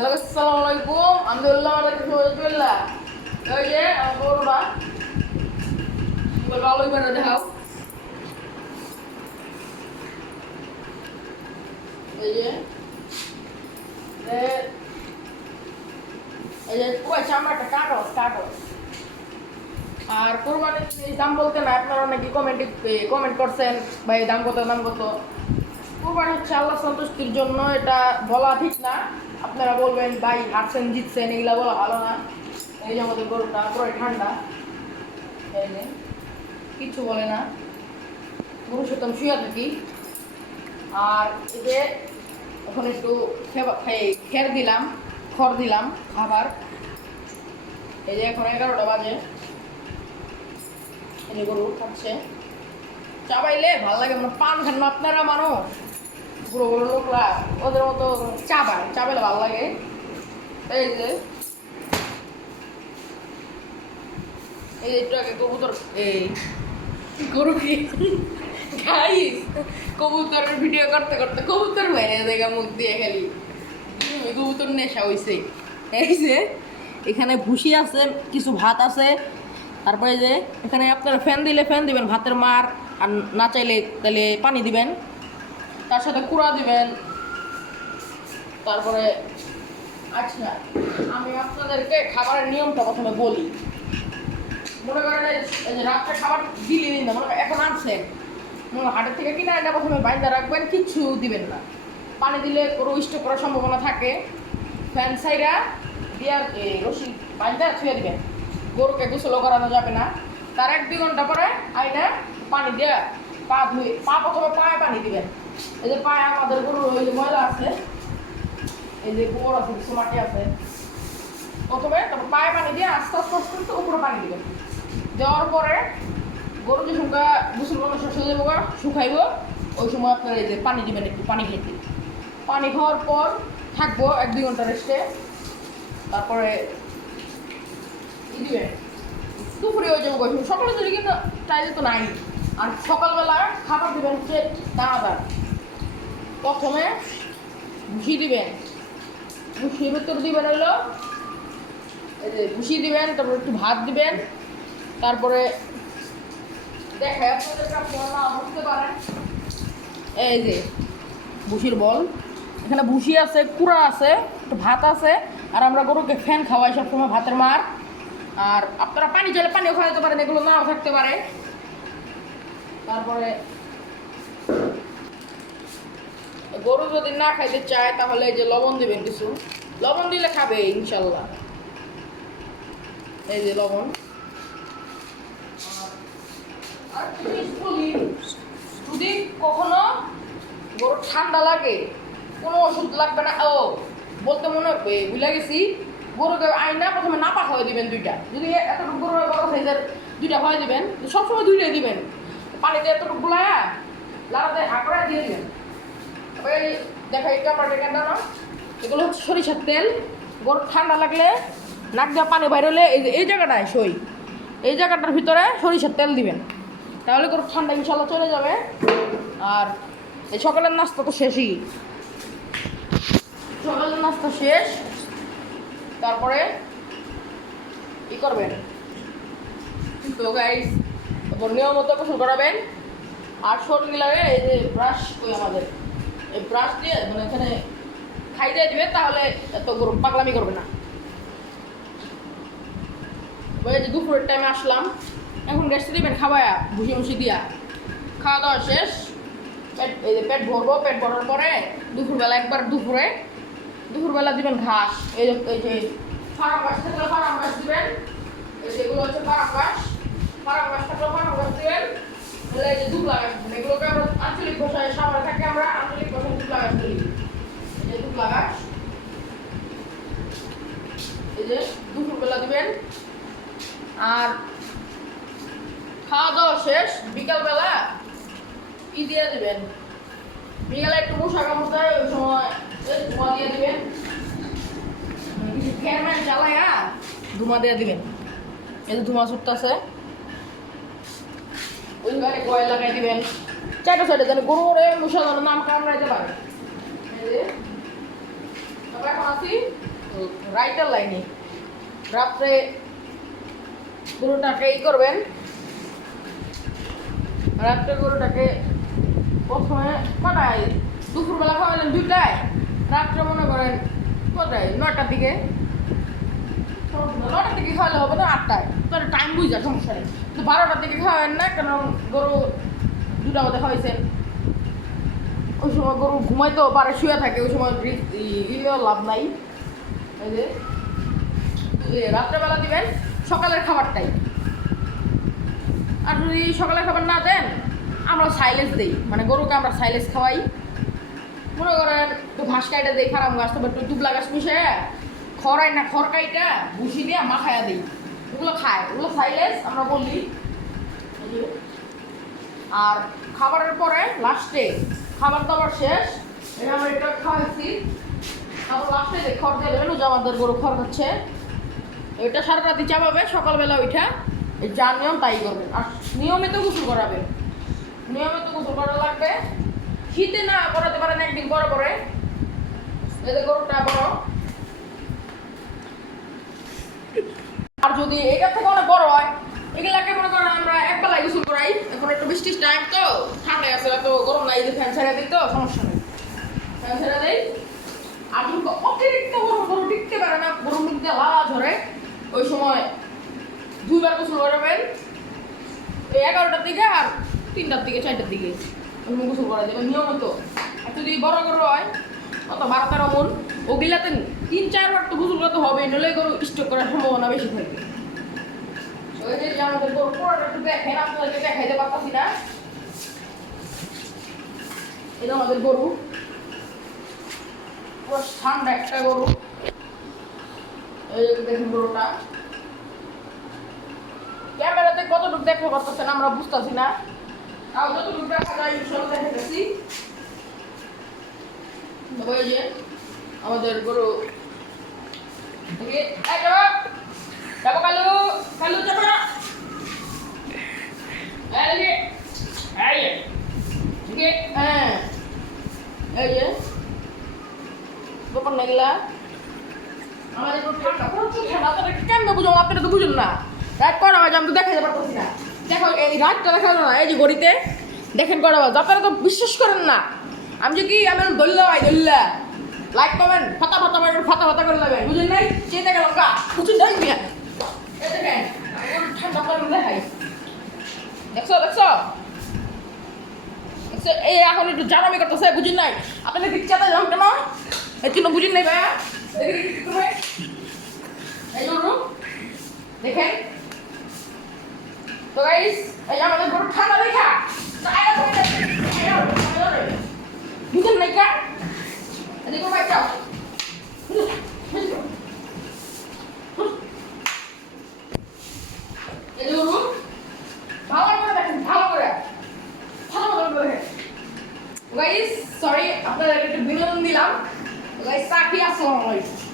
Hello আসসালামু আলাইকুম আলহামদুলিল্লাহ আলহামদুলিল্লাহ ওই যে বলবা বলবা ওই বারে দেখাও এই যে পুরো চামড়াটা কাগজ আর কোরবানির এই দাম বলতে না আপনারা অনেকে কমেন্ট করছেন ভাই দাম কত কোরবানি হচ্ছে আল্লাহ সন্তুষ্টির জন্য, এটা বলা ঠিক না। আপনারা বলবেন ভাই হারছেন জিতছেন এগুলা বলা ভালো না। এই যে আমাদের গরুটা পুরো ঠান্ডা, এই যে কিচ্ছু বলে না, গরু সুতরাং শুয়ে থাকি। আর এই যে এখন একটু খড় দিলাম খাবার। এই যে এখন 11টা বাজে, এই যে গরু খাচ্ছে। চাবাইলে ভালো লাগে, মানে পান খান না আপনারা মানুষ বুড়ো বুড়ো লোকরা, ওদের মতো চাবাইলে ভালো লাগে। এই যে একটু আগে কবুতর গরু কি গাইস কবুতরের ভিডিও করতে করতে কবুতর বাইরে জায়গা মুখ দিয়ে খালি কবুতর নেশা হয়েছে। এই যে এখানে ভুসি আছে, কিছু ভাত আছে, তারপরে যে এখানে আপনারা ফ্যান দিবেন ভাতের মার, আর না চাইলে তাহলে পানি দিবেন, তার সাথে কুড়া দিবেন। তারপরে আচ্ছা আমি আপনাদেরকে খাবারের নিয়মটা প্রথমে বলি। মনে করেন এই যে রাত্রে খাবার দিলে দিন না, মনে করেন এখন আনছেন হাটের থেকে কিনে এটা প্রথমে বাইন্দা রাখবেন, কিচ্ছু দিবেন না। পানি দিলে গরু স্টক করার সম্ভাবনা থাকে। ফ্যান সাইডা দিয়ে রশি বাইন্দা ছুঁয়ে দিবেন, গরুকে গোসল করানো যাবে না। তার 1-2 ঘন্টা পরে আইনা পানি দিয়ে পা প্রথমে পায়ে পানি দিবেন। এই যে পায়ে আমাদের গরুর ওই যে ময়লা আছে, এই যে গোবর আছে, কিছু মাটি আছে, প্রথমে তারপর পায়ে পানি দিয়ে আস্তে আস্তে উপরে পানি দিবেন। দেওয়ার পরে গরু যে গোসল করানো শেষ হয়ে যাবো, শুকাইব, ওই সময় আপনারা এই যে পানি দিবেন, একটু পানি খেতে। পানি খাওয়ার পর থাকবো 1-2 ঘন্টা রেস্টে। তারপরে দিবেন দুপুরে হয়ে যাবো, সকালে যদি কিন্তু চাইলে তো নাই। আর সকালবেলা খাবার দিবেন হচ্ছে দানাদার। প্রথমে ভুসি দিবেন, ভুসির ভিতর দিবেন হলো এই যে ভুসি দিবেন, তারপরে একটু ভাত দিবেন। তারপরে দেখায় আপনাদেরকে, আপনারা বুঝতে পারেন এই যে ভুসির বল, এখানে ভুসি আছে, কুড়া আছে, একটু ভাত আছে। আর আমরা গরুকে ফ্যান খাওয়াই সবসময় ভাতের মার। আর আপনারা পানি চাইলে পানিও খাওয়াতে পারেন, এগুলো নাও থাকতে পারে। তারপরে গরু যদি না খাইতে চায় তাহলে এই যে লবণ দিবেন, কিছু লবণ দিলে খাবে ইনশাল্লাহ। এই যে লবণ। আর যদি কখনো গরু ঠান্ডা লাগে কোনো ওষুধ লাগবে না। বলতে মনে ভুলে গেছি, গরুকে আইনা প্রথমে নাপা হয়ে দিবেন 2টা। যদি এতটুকু গরু বড় সাইজের 2টা হয়ে দিবেন, সবসময় 2টাই দিবেন। পানিতে এতটুকু গুলায়া লাড়াতে হাঁকড়ায় দিয়ে দিবেন। তারপরে দেখা এই কাপড়টা না, এগুলো হচ্ছে সরিষার তেল। গরু ঠান্ডা লাগলে নাক দিয়ে পানি বাইর হলে এই জায়গাটায় এই জায়গাটার ভিতরে সরিষার তেল দিবেন, তাহলে গরু ঠান্ডা ইনশাল্লাহ চলে যাবে। আর এই সকালের নাস্তা তো শেষই, সকালের নাস্তা শেষ। তারপরে কি করবেন তো গাইস, তারপর নিয়মিত গোসল করাবেন। আর শরীর লাগে এই যে ব্রাশ, আমাদের এই ব্রাশ দিয়ে মানে এখানে খাই দিয়ে দিবেন, তাহলে এত গরু পাগলামি করবে না। এই যে দুপুরের টাইমে আসলাম, এখন রেস্ট দিবেন খাওয়ায়া ভুসি দিয়া। খাওয়া দাওয়া শেষ, এই যে পেট ভরবো। পেট ভরার পরে দুপুরবেলা একবার দুপুরবেলা দিবেন ঘাস। এই যে ফার্ম ঘাস থাকলে ফার্ম ঘাস দিবেন, এই যেগুলো হচ্ছে ফার্ম ঘাস থাকলে ফার্ম ঘাস দিবেন। এই যে দুবলা ঘাস দিবেন, এগুলোকে আমরা আঞ্চলিক ভাষায় সামনে থাকে, আমরা আঞ্চলিক ভাষায় দুবলা ঘাস বলি। এই যে দুবলা ঘাস, এই যে দুপুরবেলা দিবেন। আর খাওয়া দাওয়া শেষ বিকালবেলা দিয়ে দিবেন। বিকালে একটু মশা কামড় দেয়, ওই সময় ধোঁয়া দিয়ে দিবেন, ফ্যান চালায়া ধোঁয়া দিয়ে দিবেন। এই যে ধোঁয়া ছুটতেছে, ওই গাড়ি কয়েল লাগাই দিবেন 4টা সাইডে, যেন গরুরে মশা যেন নাম কামড়াইতে পারে। এই যে এখন আসি রাইটার লাইনে রাত্রে গরুটাকে করবেন, রাত্রে গরুটাকে প্রথমে কটায়, দুপুরবেলা খাওয়ালেন 2টায়, রাত্রে মনে করেন কটায়, 9টার দিকে। 9টার দিকে খাওয়ালে হবে না 8টায়, তাহলে টাইম বুঝা সমস্যা নেই। তো 12টার দিকে খাওয়াবেন না, কারণ গরু 2টা মধ্যে খাওয়াইছেন, ওই সময় গরু ঘুমাইতেও পারে, শুয়ে থাকে, ওই সময় লাভ নাই। এই যে রাত্রেবেলা দিবেন সকালের খাবারটাই। আর যদি সকালের খাবার না দেন, আমরা সাইলেন্স দিই, মানে গরুকে আমরা সাইলেন্স খাওয়াই। মনে করেন একটু ঘাস কাইটা দিই, খারাপ গাছ, তবে একটু দুবলা গাছ মিশে খড়াই না, খড় কাইটা ভুসি দিয়ে মাখাইয়া দিই, ওগুলো খায়, ওগুলো সাইলেন্স আমরা বলি। আর খাবারের পরে লাস্টে খাবার দাবার শেষ, আমরা এটা খাওয়াইছি, তারপর লাস্টে যে খড় দিয়ে দেবেন, আমাদের গরু খড় খাচ্ছে, ওইটা সারা রাতি চাপাবে, সকালবেলা ওইটা যা নিয়ম তাই করবেন। আর নিয়মিত গোসল করাবেন, নিয়মিত গোসল করা লাগবে। শীতে না করাতে পারেন, একদিন পরে পরে, এতে গরুটা বড়। আর যদি এটা থেকে অনেক বড় হয়, এগুলাকে মনে করেন আমরা একবেলায় গোসল করাই। এখন একটু বৃষ্টির টাইম তো, ঠান্ডা আছে, তো গরম নাই, ফ্যান ছেড়ে দিই, তো সমস্যা নেই, ফ্যান ছেড়ে দেয়। আর যদি অতিরিক্ত গরম গরু টিকতে পারে না, গরম দিতে লালা ঝরে, ওই সময় 2বার গোসল করাবেন, এই 11টার দিকে আর 3টার দিকে, 4টার দিকে গোসল করা যাবে নিয়মিত। আর যদি বড় গরু হয়, অত 12-13 মন, ওগুলাতে 3-4 বার তো গোসল করতে হবে, নইলে গরু স্টক করার সম্ভাবনা বেশি থাকে। ওই যে আমাদের গরু পুরোটা একটু দেখেন, আপনাদেরকে দেখাইতে পারতাছি না। এটা আমাদের গরু, পুরো ঠান্ডা একটা গরু। এই দেখুন গরুটা, ক্যামেরাতে কতটুকু দেখতে পারতেছেন আমরা বুঝতেছি না, তাও যতটুকু দেখা যায় সব দেখাতেছি। ওই যে আমাদের গরু, যাবো কালু, কালু যাবো না, হ্যাঁ এই যে গোপন নাগিলা আমাদের ঠান্ডা, প্রচুর ঠান্ডা। আপনারা কেমন বুঝুন, আপনারা তো বুঝুন না, রাত করা হয়, আমি তো দেখাইতে পারতেছি না। দেখো এই রাতটা দেখা না, এই যে ঘড়িতে দেখেন করা হয়, আপনারা তো বিশ্বাস করেন না। আমি যে কি আমি দল্লা ভাই দল্লা, লাইক কমেন্ট ফাতা ফাতা ফাতা ফাতা করে নেবেন, বুঝলেন নাই? চেয়ে গেল গা প্রচুর যাই মিয়া, এই দেখেন ঠান্ডা করে দেখাই, দেখছো দেখছো দেখছো, এই এখন একটু জানামি করতেছে, বুঝুন নাই? আপনাদের দিক চাঁদা যান কেন, এই জন্য বুঝুন নাই ভাইয়া। এই জন্য দেখেন তো গাইস, এই আমাদের গরু ঠান্ডা দেখা বুঝুন নাই কা, এদিকে ভাই যাও, এই গরু ভালো করে দেখেন, ভালো করে ভালো করে গাইস। সরি আপনাদের একটু বিনোদন দিলাম গাইস, সাকি আসসালামু আলাইকুম।